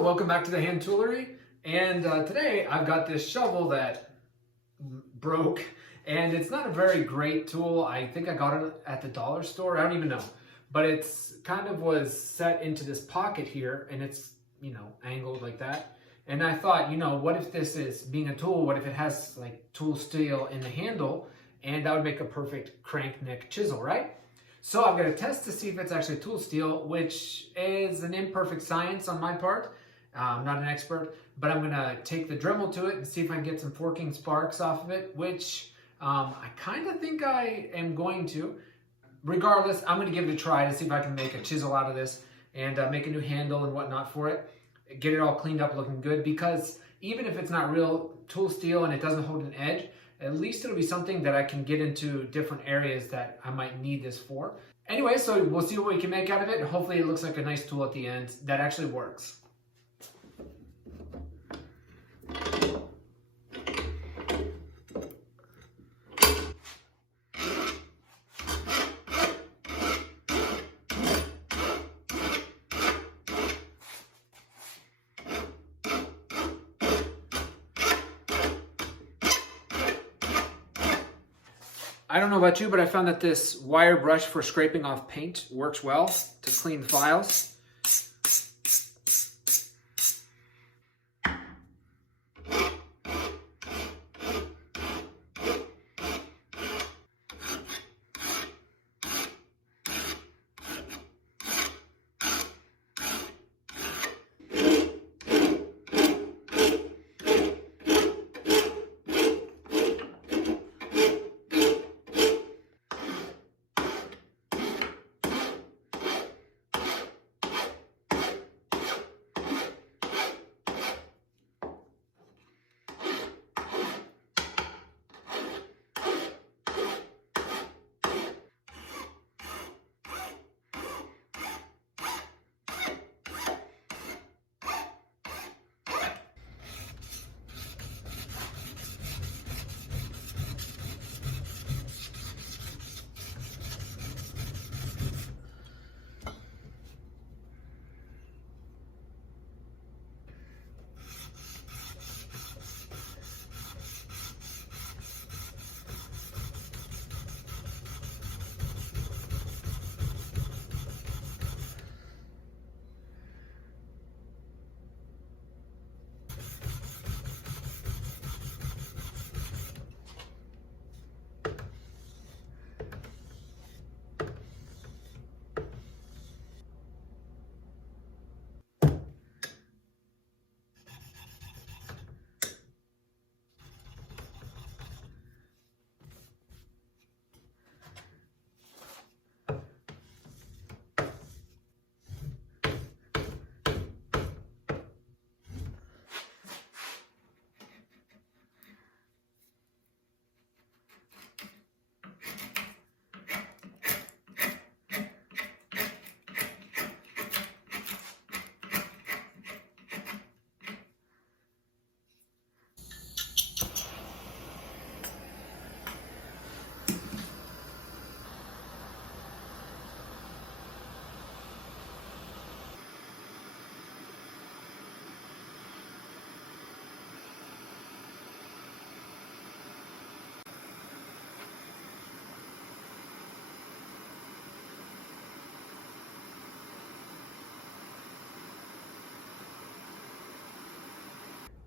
Hello, welcome back to the Hand Toolery. And today I've got this shovel that broke, and it's not a very great tool. I think I got it at the dollar store. I don't even know, but it's kind of was set into this pocket here, and it's, angled like that. And I thought, what if this is being a tool? What if it has like tool steel in the handle? And that would make a perfect crank neck chisel, right? So I'm going to test to see if it's actually tool steel, which is an imperfect science on my part. I'm not an expert, but I'm going to take the Dremel to it and see if I can get some forking sparks off of it, which I kind of think I am going to. Regardless, I'm going to give it a try to see if I can make a chisel out of this and make a new handle and whatnot for it. Get it all cleaned up looking good, because even if it's not real tool steel and it doesn't hold an edge, at least it'll be something that I can get into different areas that I might need this for. Anyway, so we'll see what we can make out of it, and hopefully it looks like a nice tool at the end that actually works. I don't know about you, but I found that this wire brush for scraping off paint works well to clean files.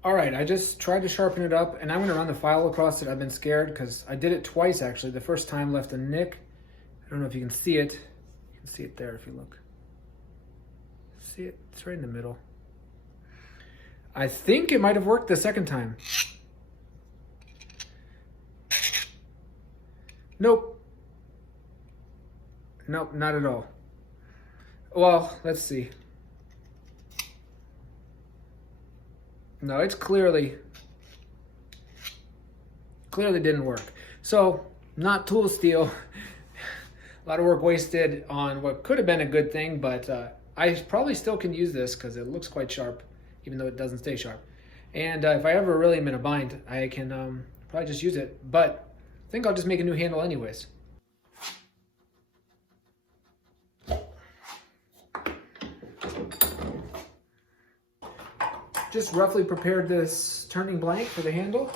All right, I just tried to sharpen it up, and I'm gonna run the file across it. I've been scared because I did it twice actually. The first time left a nick. I don't know if you can see it. You can see it there if you look. See it? It's right in the middle. I think it might have worked the second time. Nope. Nope, not at all. Well, let's see. No, it's clearly didn't work. So, not tool steel. A lot of work wasted on what could have been a good thing, but I probably still can use this because it looks quite sharp, even though it doesn't stay sharp. And if I ever really am in a bind, I can probably just use it. But I think I'll just make a new handle anyways. just roughly prepared this turning blank for the handle.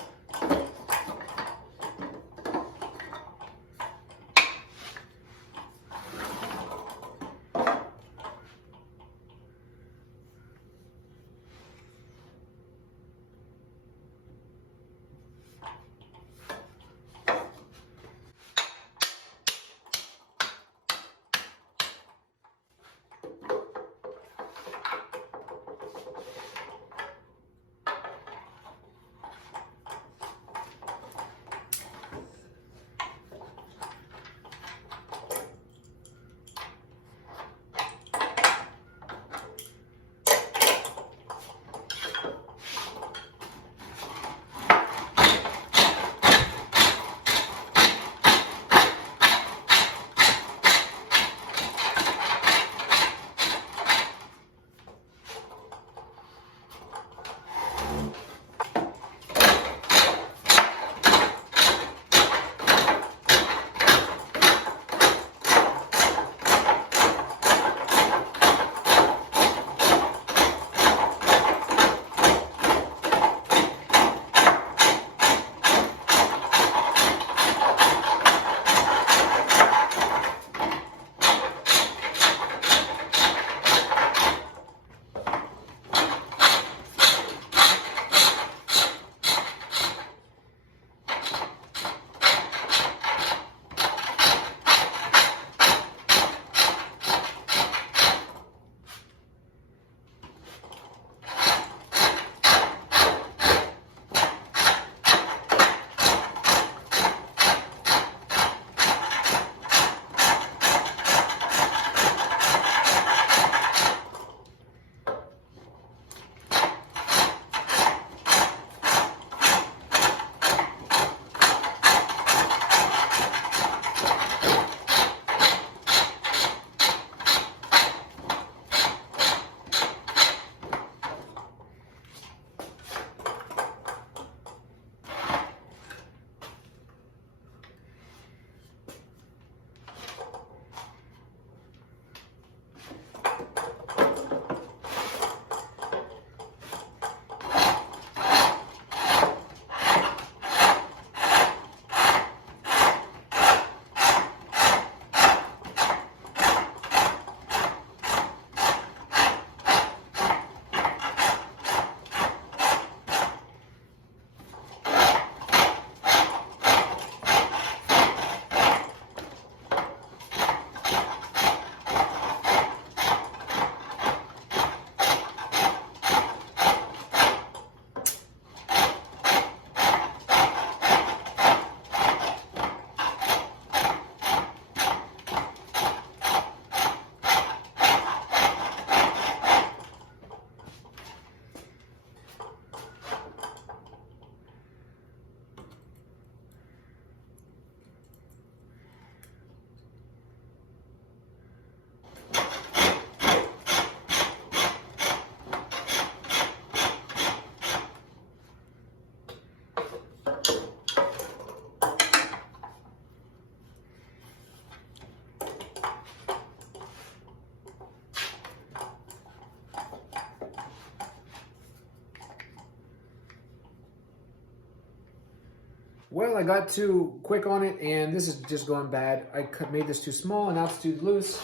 Well, I got too quick on it and this is just going bad. I made this too small and now it's too loose.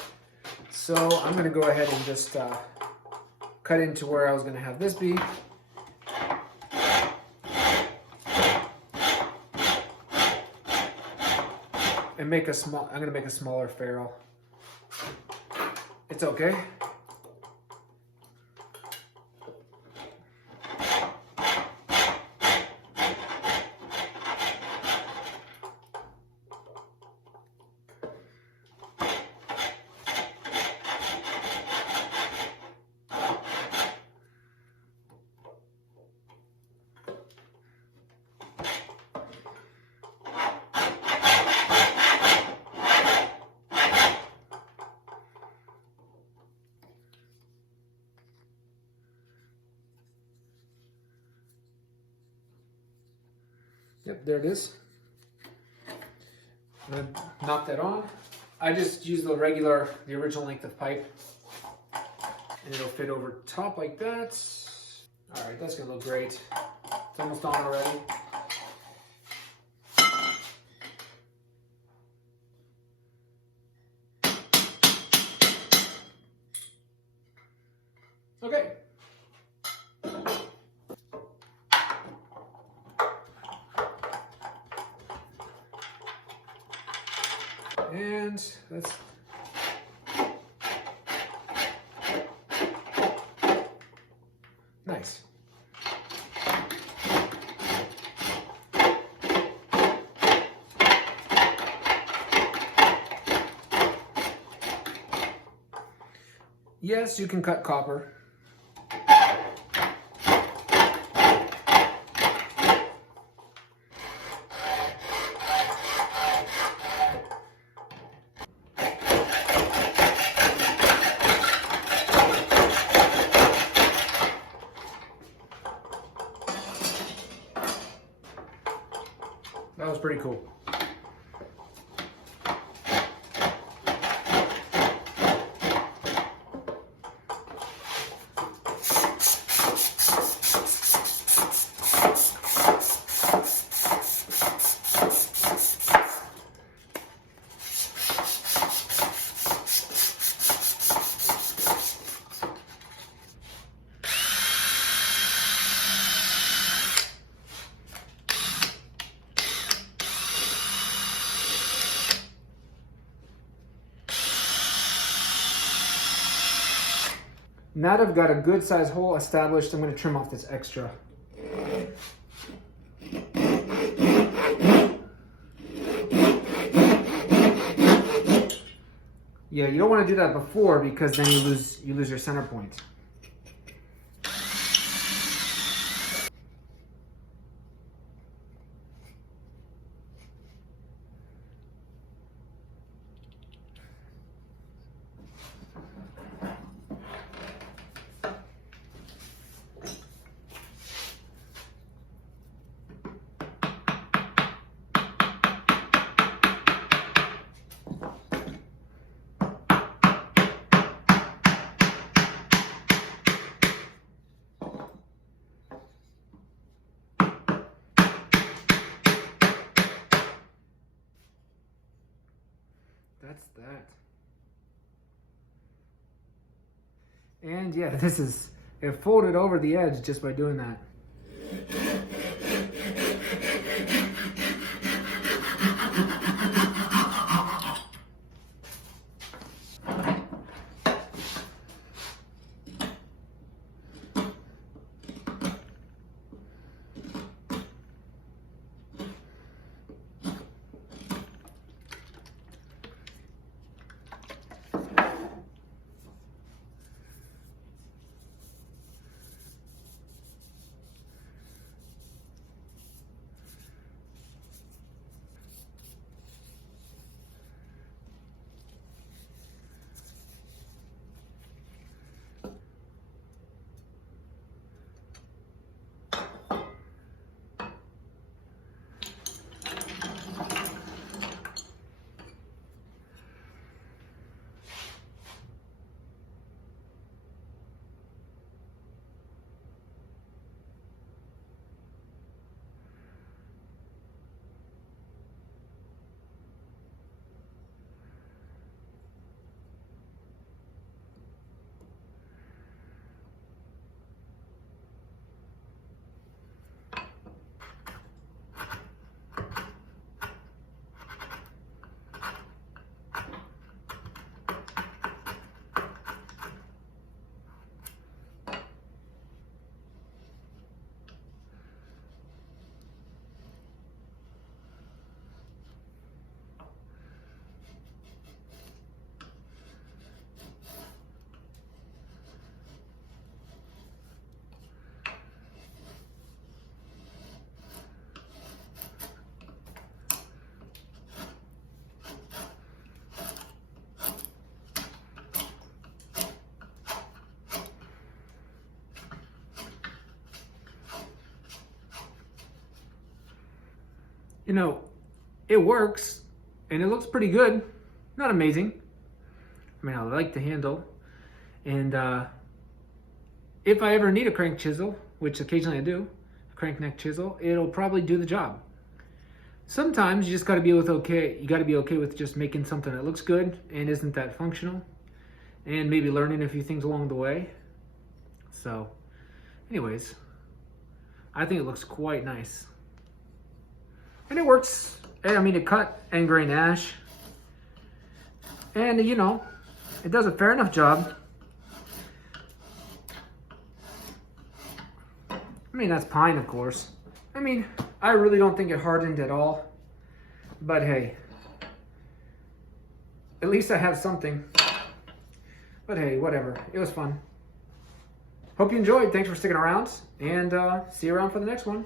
So I'm gonna go ahead and just cut into where I was gonna have this be. And make a small, I'm gonna make a smaller ferrule. It's okay. Yep, there it is. I'm gonna knock that on. I just use the original length of pipe, and it'll fit over top like that. All right, that's gonna look great. It's almost on already. Okay. And that's nice. Yes, you can cut copper. That was pretty cool. Now that I've got a good size hole established, I'm going to trim off this extra. Yeah, you don't want to do that before because then you lose your center point. That's that. And yeah, it folded over the edge just by doing that. You know, it works and it looks pretty good. Not amazing. I mean, I like the handle. And if I ever need a crank chisel, which occasionally I do, a crank neck chisel, it'll probably do the job. Sometimes you just got to be okay with just making something that looks good and isn't that functional, and maybe learning a few things along the way. So anyways, I think it looks quite nice. And it works. I mean, it cut and grain ash. And, you know, it does a fair enough job. I mean, that's pine, of course. I mean, I really don't think it hardened at all. But hey, at least I have something. But hey, whatever. It was fun. Hope you enjoyed. Thanks for sticking around. And see you around for the next one.